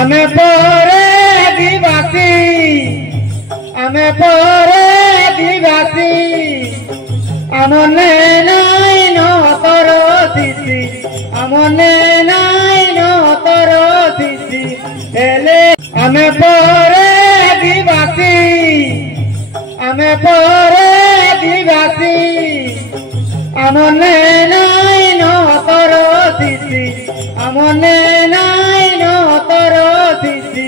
आमे परे आदिवासी आमे परे आदिवासी आमने नाई न तर दिसी आमने नाई न तर दिसी हेले आमे परे आदिवासी आमे परे आदिवासी आमने नाई न तर दिसी आमने नाई न तर दिसी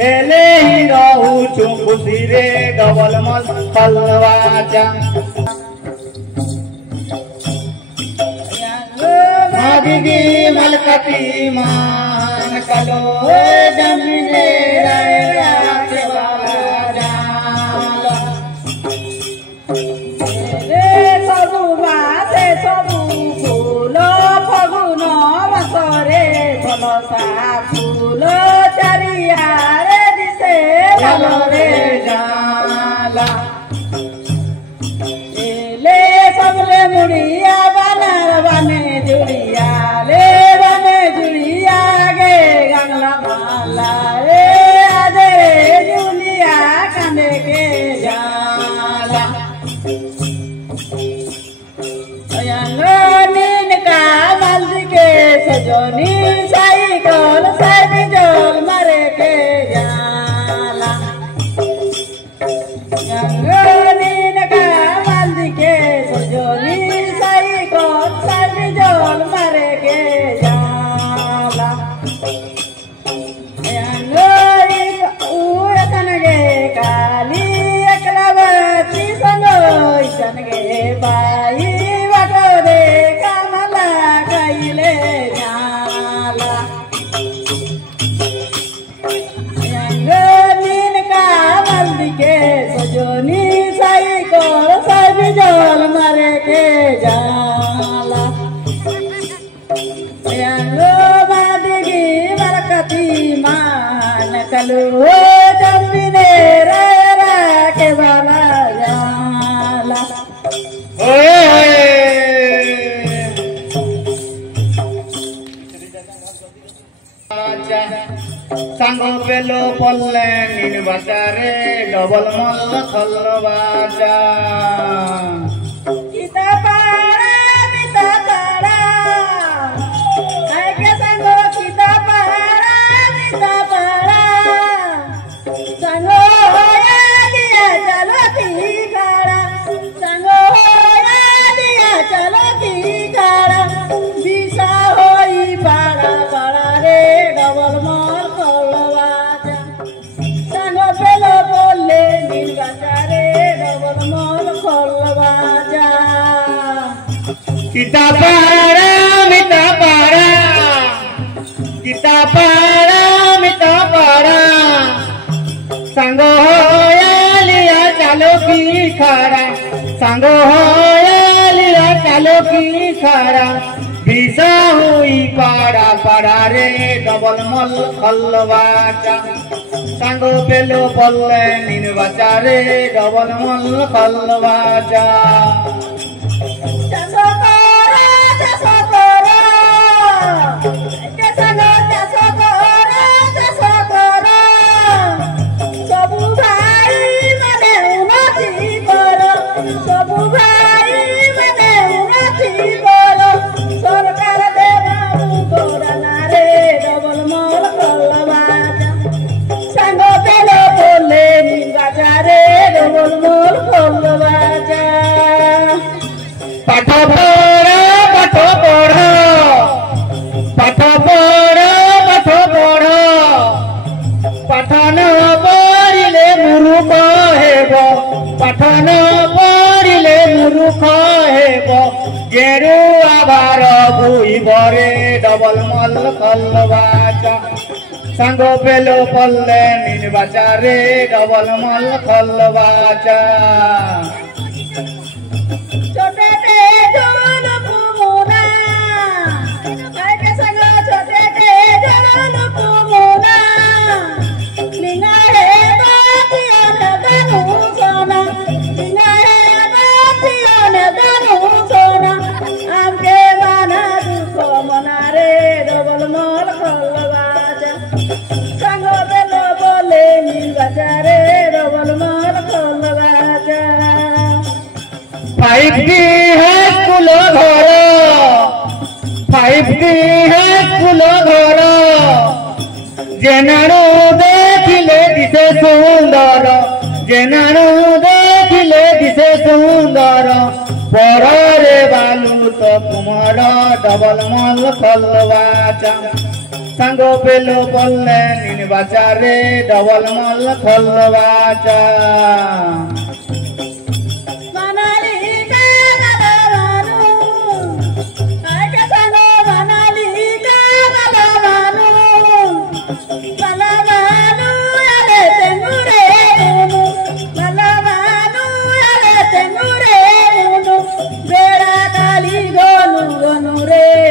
हेले ही रहूचु खुशी रे डबल मल पलवाजा मादिगी मलकती मान कलो जमीने रायरा के बाजा रे सबु बासे सबु फूल फगुन मसरे फलसा फूल चारिया रे दिसे चलो रे जाला ले सबले मुड़िया बनार बने जुड़िया ले बने जुड़िया गे गंगला माला रे आजे जुलिया कांदे के जाला नीन का मल्दी के सजोनी साइकिल साइकिल मारे के जाला नीन का मल्दी के सजोनी साइकिल साइकिल मारे के जाला तनगे काली एकलवती संगोई तनगे बाई बटो दे कमला कैले जाला नीन का मल्दी के सजोनी साइकिल साइकिल मारे के जाला मादिगी बरकती मान कलो जमीने रा के बाला जाला सांगो पेलो पल्ले नीन बाजारे डबल मल खलवाजा गीता पारा गीता पारा के संगो गीता पारा संगो होया दिया चलो ती खाड़ा संगो होया दिया चलो ती खाड़ा दिशा होई पारा पारा रे डबल मल खलवाजा संगो पेलो बोले नील बाजारे डबल मल खलवाजा किता पारा मिता पारा किता पारा मिता पारा संगो होया लिया चलो की खारा संगो होया लिया चलो की खारा बिसा हुई पारा पारा रे डबल मल खलवाजा सांगो पेलो पल्ले नीन बाजारे डबल मल खलवाजा पाठ पढ़ पाठ न पढ़िले मूर्ख हेब पाठ न पढ़िले मूर्ख हेब गेरु आभार बुइबरे डबल मल खलवाजा सांगो पेलो पल्ले नीन बाजारे डबल मल खलवाजा बाजारे डबल माल खोल बाजा 5D है स्कूल घर 5D है स्कूल घर जेनाणु देखिले दिशे सुंदर जेनाणु देखिले दिशे सुंदर परे बालू तो कुमार डबल माल खोलवाचा सांगो पेलो बोलले नीन बाजारे डबल माल खोलवाचा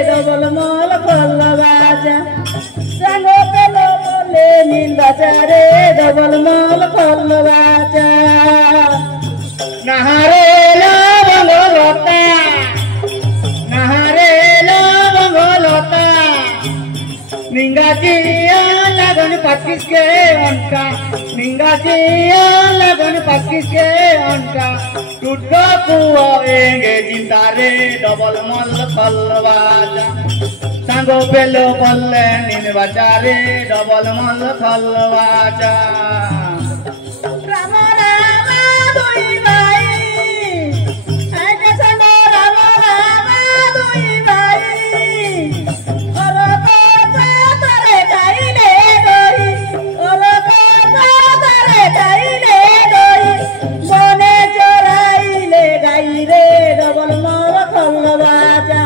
डबल माल खोलवाचा सांगो पेलो बोले नीन बाजारे डबल माल खोलवाचा नहारे लवंगलता नहारे लवंगलता निंगाचिया लगन 25 के अंका निंगाचिया लगन 25 के अंका टूटो कुआ एंगे जिंदारे डबल माल खोलवाचा सांगो पेलो बोले नीन बाजारे डबल माल खोलवाचा राम राम दुई भाई आके संगो राम राम दुई भाई ओलो को तारे खाइले गई ओलो को तारे खाइले गई बने चोराइले गाई रे डबल माल खोलवाचा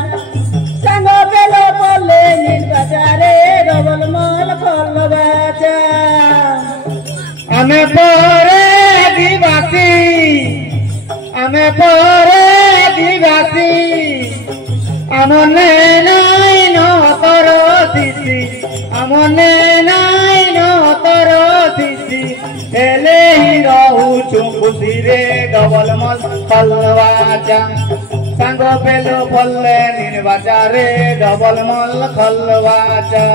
सांगो पेलो बोले नीन बाजारे डबल माल खोलवाचा हमें परे आदिवासी हमें परे आदिवासी अमने नाई नो करो दिसी अमने नाई नो करो दिसी हेले ही रहू चुकुसी रे डबल माल खोलवाचा सांगो पेलो बोले नीन बाजारे डबल माल खोलवाचा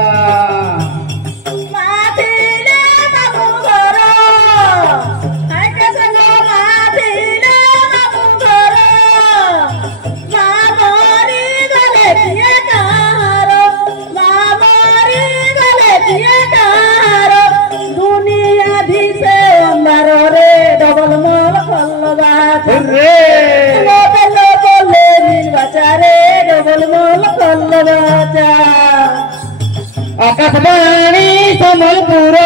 डबल माल खोलवाचा पेलो बोले नीन बाजारे डबल माल खोलवाचा आकाशवाणी समलपुर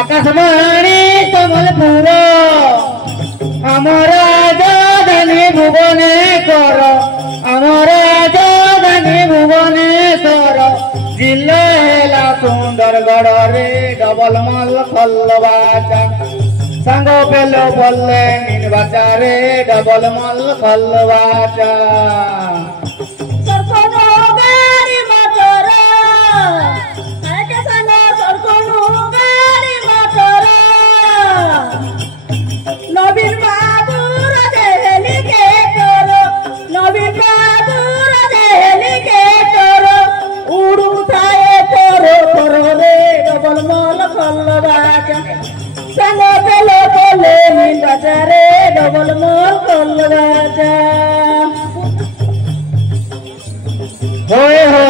आकाशवाणी समलपुर आमरा राजधानी भुवनेश्वर आमरा राजधानी भुवनेश्वर जिला हेला सुंदरगढ़ रे डबल माल खोलवाचा सांगो पेलो बोले नीन बाजारे डबल माल खोलवाचा सरकोनो गाड़ी मोटर आके संगो सरकोनो गाड़ी मोटर नवीन बाबू रे हेलिकॉप्टर नवीन बाबू रे हेलिकॉप्टर उड़ू थाए तोरो रे डबल माल खोलवाचा सांगो पेलो बोले नीन बाजारे डबल माल खोलवाचा होए हो